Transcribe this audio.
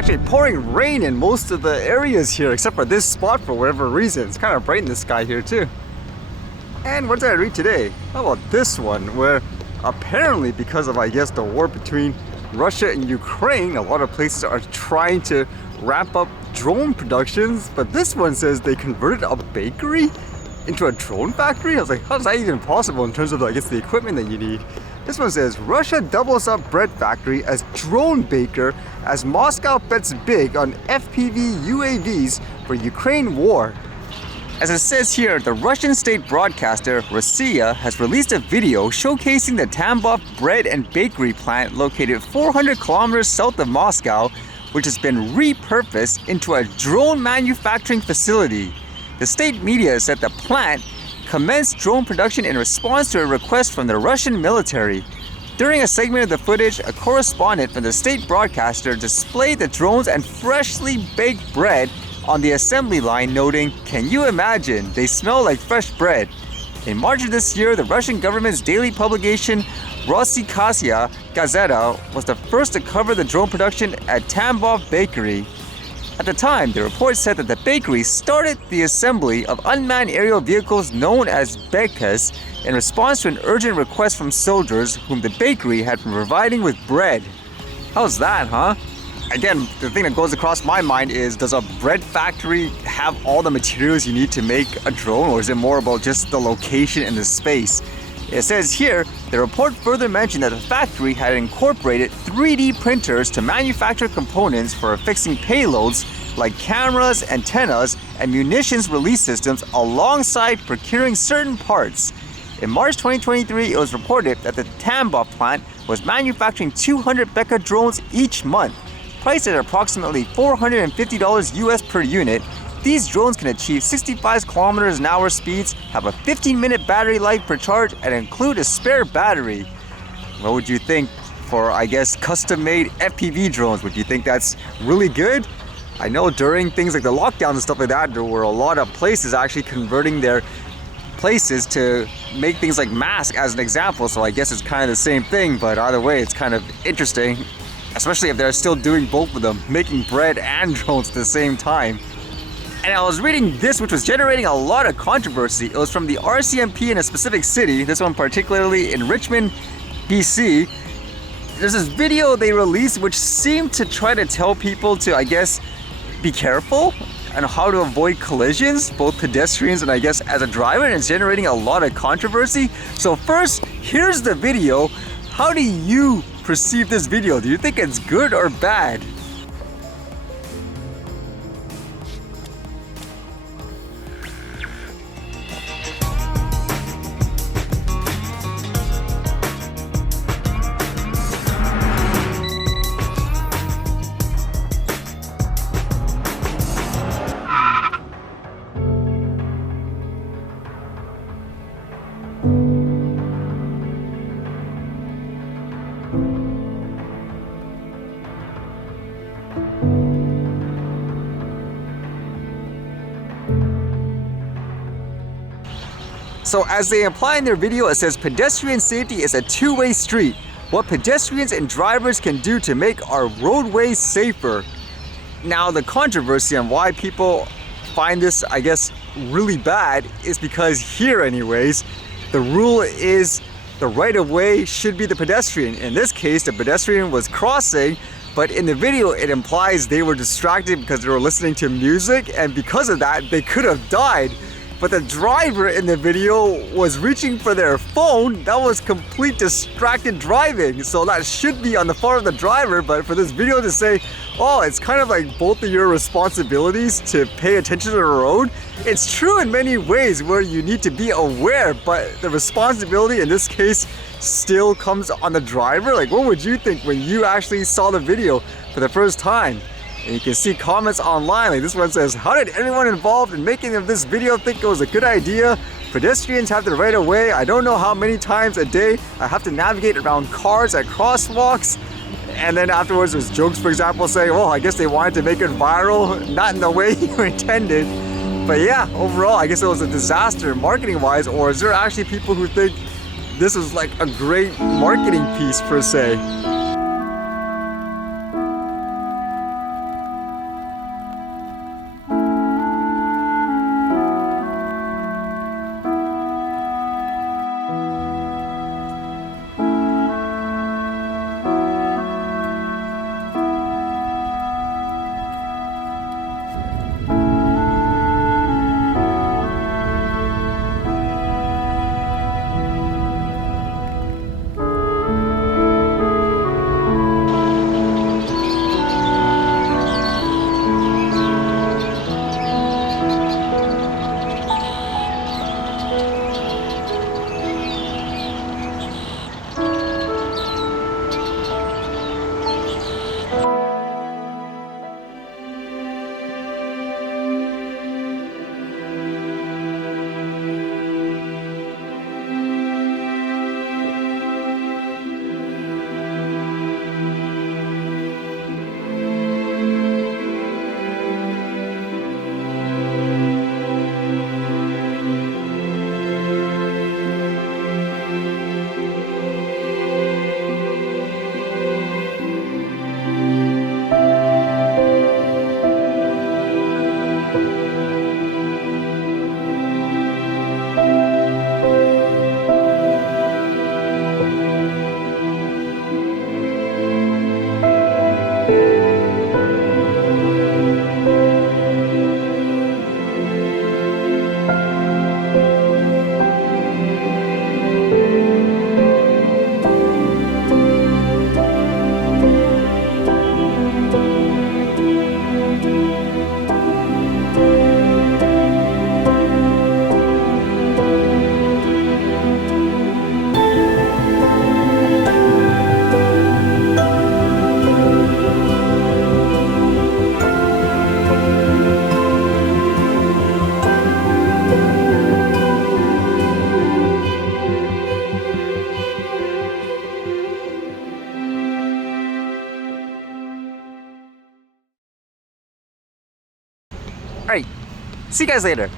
actually pouring rain in most of the areas here, except for this spot for whatever reason. It's kind of bright in the sky here too. And what did I read today? How about this one, where apparently because of, I guess, the war between Russia and Ukraine, a lot of places are trying to ramp up drone productions, but this one says they converted a bakery into a drone factory. I was like, how is that even possible in terms of, I guess, the equipment that you need? This one says, Russia doubles up bread factory as drone baker as Moscow bets big on FPV UAVs for Ukraine war. As it says here, the Russian state broadcaster Rossiya has released a video showcasing the Tambov bread and bakery plant located 400 kilometers south of Moscow, which has been repurposed into a drone manufacturing facility. The state media said the plant commenced drone production in response to a request from the Russian military. During a segment of the footage, a correspondent from the state broadcaster displayed the drones and freshly baked bread on the assembly line, noting, "Can you imagine? They smell like fresh bread." In March of this year, the Russian government's daily publication Rossiyskaya Gazeta was the first to cover the drone production at Tambov Bakery. At the time, the report said that the bakery started the assembly of unmanned aerial vehicles known as bekas in response to an urgent request from soldiers whom the bakery had been providing with bread. How's that, huh? Again, the thing that goes across my mind is, does a bread factory have all the materials you need to make a drone, or is it more about just the location and the space? It says here, the report further mentioned that the factory had incorporated 3D printers to manufacture components for affixing payloads like cameras, antennas, and munitions release systems alongside procuring certain parts. In March 2023, it was reported that the Tambov plant was manufacturing 200 Beka drones each month. Priced at approximately $450 US per unit, these drones can achieve 65 kilometers an hour speeds, have a 15-minute battery life per charge, and include a spare battery. What would you think for, I guess, custom-made FPV drones? Would you think that's really good? I know during things like the lockdowns and stuff like that, there were a lot of places actually converting their places to make things like masks as an example, so I guess it's kind of the same thing, but either way, it's kind of interesting, especially if they're still doing both of them, making bread and drones at the same time. And I was reading this, which was generating a lot of controversy. It was from the RCMP in a specific city, this one particularly in Richmond, BC. There's this video they released which seemed to try to tell people to, I guess, be careful and how to avoid collisions, both pedestrians and I guess as a driver, and it's generating a lot of controversy. So first, here's the video. How do you perceive this video? Do you think it's good or bad? So as they imply in their video, it says pedestrian safety is a two-way street. What pedestrians and drivers can do to make our roadways safer. Now the controversy on why people find this, I guess, really bad is because here anyways, the rule is the right-of-way should be the pedestrian. In this case, the pedestrian was crossing, but in the video it implies they were distracted because they were listening to music, and because of that they could have died. But the driver in the video was reaching for their phone. That was complete distracted driving. So that should be on the part of the driver, but for this video to say, oh, it's kind of like both of your responsibilities to pay attention to the road. It's true in many ways where you need to be aware, but the responsibility in this case still comes on the driver. Like, what would you think when you actually saw the video for the first time? And you can see comments online, like this one says, how did anyone involved in making of this video think it was a good idea? Pedestrians have the right of way. I don't know how many times a day I have to navigate around cars at crosswalks. And then afterwards there's jokes, for example, saying, well, I guess they wanted to make it viral, not in the way you intended. But yeah, overall, I guess it was a disaster marketing-wise, or is there actually people who think this is like a great marketing piece per se? See you guys later.